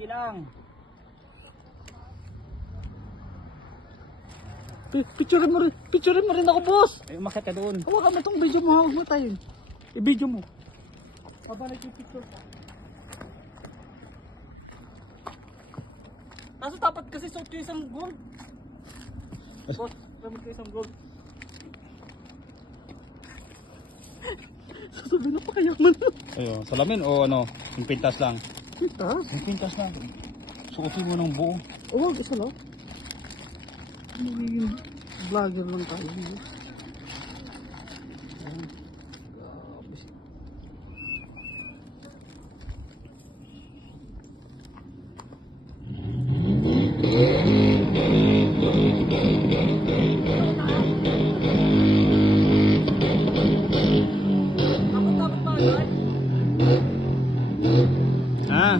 Sige lang. Picturein mo rin ako, boss. Ay, umakit ka doon. Hawakan mo itong video mo, huwag mo tayo. I-video mo. Pabalik yung picture ka. Kaso dapat kasi suot yung isang gold. Boss, gamit ko isang gold. Sasabihin na pa kayaman. Ayun, salamin o ano, yung pintas lang. Pintas? Yung pintas lang. Suotin mo ng buo. Oo, isa lang. Magiging vlogger lang tayo. Dapat ba agad? Ah,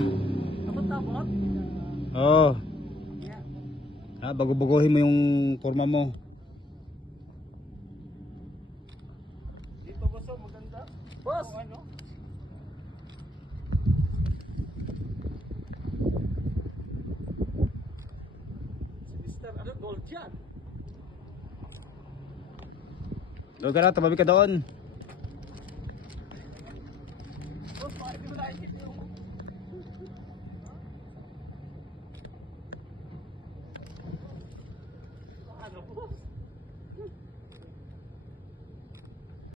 Dapat? oo. Ah, bago-baguhin mo yung forma mo. Dito boss, oh, maganda. Boss! Ano? Si Mr. Ano, gold yan. Doon ka na, tababi ka doon.